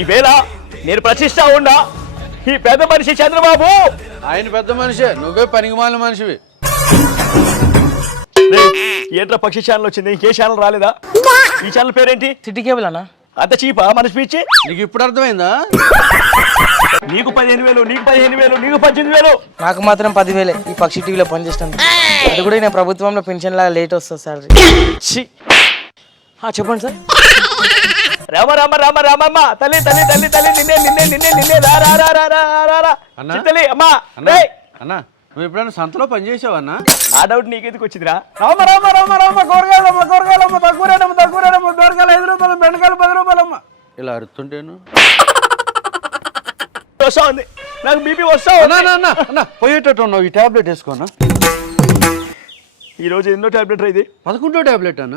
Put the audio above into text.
ఈవేళ నేను ప్రతిష్ట ఉండా ఈ పెద్ద మనిషి చంద్రబాబు. ఆయన పెద్ద మనిషి, నువ్వే పనికిమాలిన మనిషివి. ఏంట్రా పక్షి ఛానల్ వచ్చింది, ఇంకే ఛానల్ రాలేదా? ఈ ఛానల్ పేరేంటి? సిటీ కేబుల్ అన్న. అంత చీపా మన స్పీచ్? నీకు ఇప్పుడు అర్థమైందా? నీకు 15,000, నీకు 15,000, నీకు 18,000. నాకు మాత్రం 10,000 ఈ పక్షి టీవీలో పనిచేస్తాను. అది కూడా నేను ప్రభుత్వంలో పెన్షన్ లాగా లేట్ వస్తుంది సార్. చెప్పండి సార్. రామ రామ రామ రామమ్మ తల్లి తల్లి తల్లి తల్లి నిన్నే నిన్నే నిన్నే నిన్నే రా రా రా రా రా రా రా అన్నా? చిత్తలి అమ్మా. అన్నా అన్నా నువ్వు ఎప్పుడైనా సంతలో పనిచేసావన్నా? ఆ డౌట్ నీకెందుకు వచ్చిందిరా? రామ రామ రామ రామ కూరగాయలమ్మ కూరగాయలమ్మ తక్కువరేనమ్మ తక్కువరేనమ్మ దొరకాయలు 5 రూపాయలు బెండకాయలు 10 రూపాయలమ్మ. ఇలా అరుతుంటేను వస్తా ఉంది, నాకు బీపీ వస్తా అన్నా పోయేటట్టు ఉన్నావు. ఈ టాబ్లెట్ వేసుకోనా? ఈ రోజు ఎన్నో టాబ్లెట్ ఇది? 11వ టాబ్లెట్ అన్న.